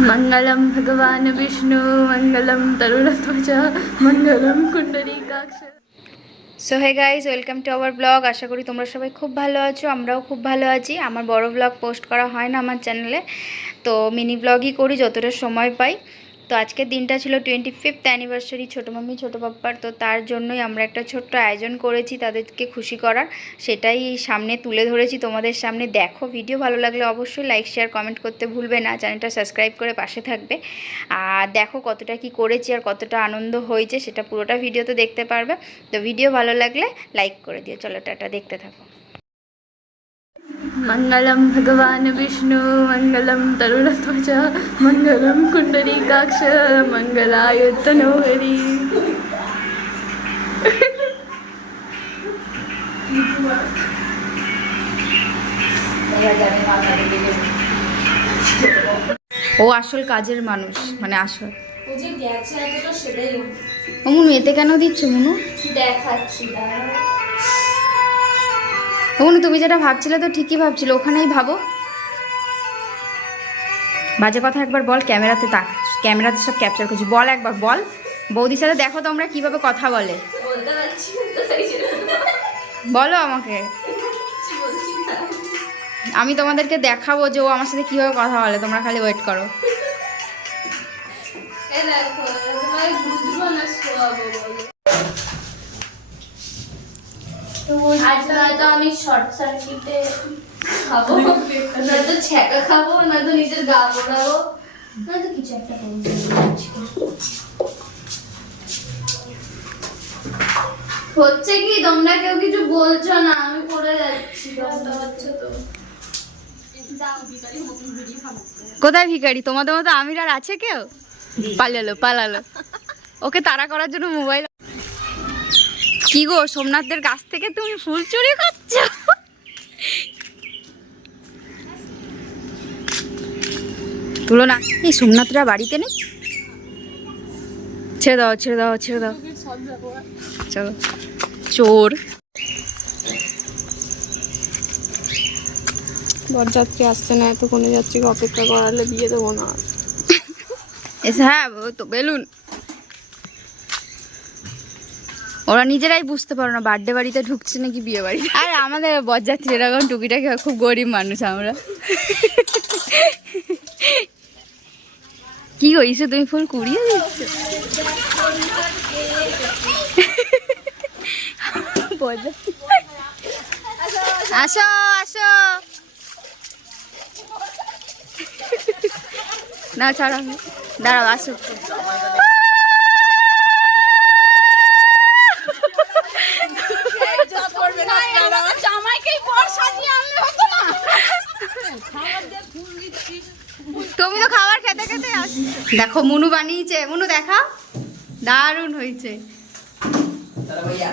मङ्गलं भगवान् विष्णु मङ्गलं तरुणध्वज मङ्गलं कुण्डलीकाक्ष so hey guys welcome to our blog আশা করি তোমরা সবাই খুব ভালো আছো আমরাও খুব ভালো আছি আমার বড় ব্লগ পোস্ট করা হয় না আমার চ্যানেলে তো মিনি ব্লগই করি যতটা সময় পাই তো আজকের দিনটা ছিল টোয়েন্টি ফিফথ অ্যানিভার্সারি ছোটো মাম্মি, ছোটো পাপ্পার। তো তার জন্যই আমরা একটা ছোট্ট আয়োজন করেছি তাদেরকে খুশি করার। সেটাই সামনে তুলে ধরেছি তোমাদের সামনে। দেখো ভিডিও ভালো লাগলে অবশ্যই লাইক শেয়ার কমেন্ট করতে ভুলবে না। চ্যানেলটা সাবস্ক্রাইব করে পাশে থাকবে। আর দেখো কতটা কি করেছি আর কতটা আনন্দ হয়েছে, সেটা পুরোটা ভিডিওতে দেখতে পারবে। তো ভিডিও ভালো লাগলে লাইক করে দিও। চলো, টাটা, দেখতে থাকো। मङ्गलं भगवान् विष्णु मङ्गलं तरुणध्वज मङ्गलं कुण्डलीकाक्ष मङ्गलाय तनोहरि ও আসল কাজের মানুষ মানে আসল ও মুনু এতে কেন দিচ্ছ মুনু দেখাচ্ছি মুনু তুমি যেটা ভাবছিলে তো ঠিকই ভাবছিল ওখানেই ভাবো। বাজে কথা একবার বল ক্যামেরাতে তাক ক্যামেরাতে সব ক্যাপচার করছি। বল একবার বল। বৌদির সাথে দেখো তোমরা কীভাবে কথা বলে। বলো আমাকে। আমি তোমাদেরকে দেখাবো যে ও আমার সাথে কীভাবে কথা বলে তোমরা খালি ওয়েট করো। দেখো তোমার বুঝব না শোয়াবো বলে আজ নয়তো আমি শর্ট সার্কিটে খাব। নয়তো ছ্যাঁকা খাব নয়তো নিজের গা পোড়াবো। নয়তো কিছু একটা করব। হচ্ছে কি তোমরা কেউ কিছু বলছো না আমি পড়ে যাচ্ছি তো? কোথায় ভিখারি? তোমাদের মতো আমির আর আছে কেউ? পালালো পালালো। ওকে তাড়া করার জন্য মোবাইল কি গো সোমনাথদের কাছ থেকে তুমি ফুল চুরি করছ? তুলো না। এই সোমনাথরা বাড়িতে নেই? ছেড়ে দাও ছেড়ে দাও ছেড়ে দাও। চলো। চোর। বরযাত্রী আসছে না এত কোনো যাত্রীকে অপেক্ষা করালে বিয়ে দেবো না। হ্যাঁ তো বেলুন। ওরা নিজেরাই বুঝতে পারো না বার্থডে বাড়িতে ঢুকছে নাকি বিয়ে বাড়ি। আর আমাদের বরযাত্রী এরকম টুকিটাকি খুব গরিব মানুষ আমরা। কি হইছে তুমি ফুল কুড়িয়ে দিচ্ছ আসো আসো। না ছাড়া। দাঁড়াও আসো। তুমি তো খাবার খেতে খেতে দেখো, মুনু বানিয়েছে। মুনু দেখা দারুণ হয়েছে। হয়ে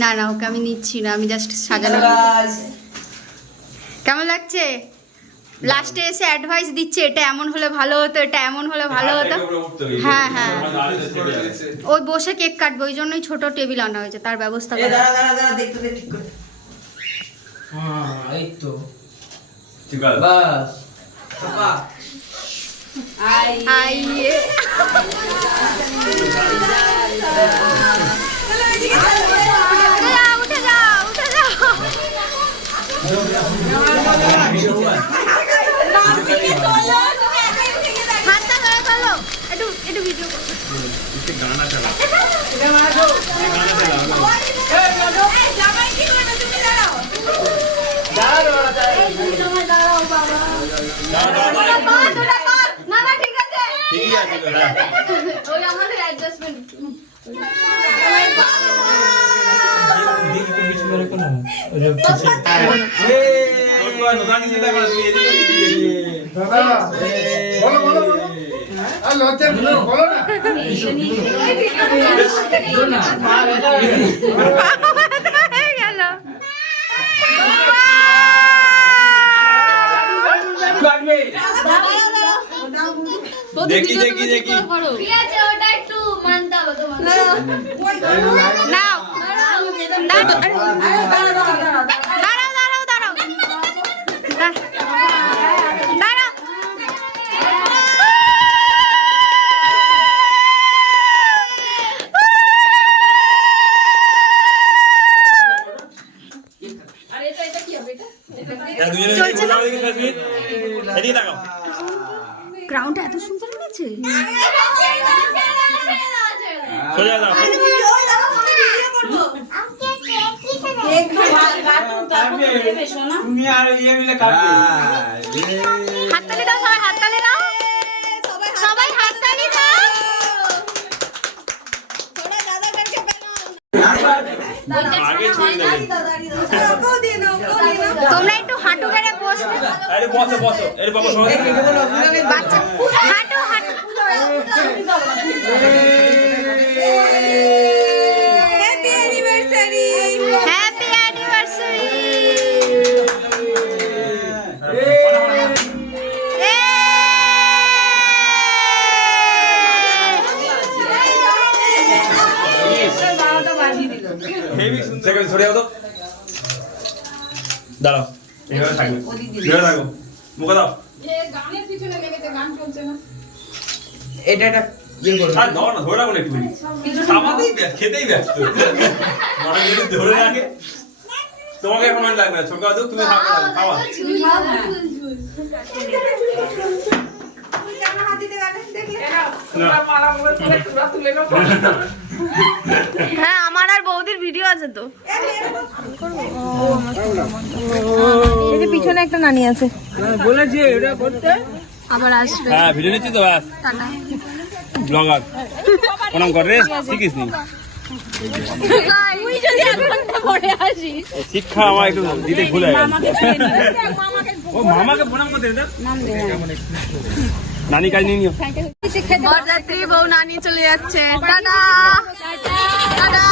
না না, ওকে আমি নিচ্ছি না। আমি জাস্ট সাজানো কেমন লাগছে? লাস্টে এসে অ্যাডভাইস দিচ্ছে, এটা এমন হলে ভালো হতো, এটা এমন হলে ভালো হতো। হ্যাঁ হ্যাঁ। ওই বসে কেক কাটবে, ওই জন্যই ছোট টেবিল আনা হয়েছে, তার ব্যবস্থা করা। দাঁড়া দাঁড়া দাঁড়া দেখতে দে ঠিক করে হ্যাঁ এই তো ঠিক আছে বাস পাপা আইয়ে উঠে ওই আমাদের অ্যাডজাস্টমেন্ট তোর তো দেখি দেখি দেখি। ঠিক আছে ওটা একটু চলছে না? এদিকে তাকাও। গ্রাউন্ডটা এত সুন্দর হয়েছে সোজা দাও। তুমি আর ইয়ে মিলে কাটবে হাততালি দাও সবাই হাততালি দাও সবাই হাততালি দাও আগে ছুঁয়ে দেবে তোমরা একটু হাঁটু গেড়ে বসবে আরে বসো বসো। এর বাবা সবাই বাচ্চা হাঁটু হাঁটু। হ্যাপি অ্যানিভার্সারি হেভি সুন্দর সেকেন্ড সরে যাও দাঁড়াও। এইভাবে থাকবে এইভাবে থাকো মুখে দাও এটা একটা ইয়ে করো আর না ধরে রাখো না একটু খাওয়াতেই ব্যস্ত খেতেই ব্যস্ত মনে যদি ধরে রাখে তোমাকে এখন লাগবে না ছোট দাও তুমি খাওয়া হ্যাঁ আমার আর বৌদির ভিডিও আছে তো। এই যে পিছনে একটা নানি আছে। বলেছি এটা করতে। আবার আসবে। হ্যাঁ ভিডিও নিচ্ছি তো ব্যাস ব্লগার। প্রণাম কর রে শিখিস নি। তুই যদি এক ঘণ্টা পরে আসিস শিক্ষা আমার একটু দিতে ভুলে গেছে। ও মামাকে প্রণাম নানি কাজ নিয়ে নিও। বরযাত্রী বউ নানি চলে যাচ্ছে। টাটা! টাটা!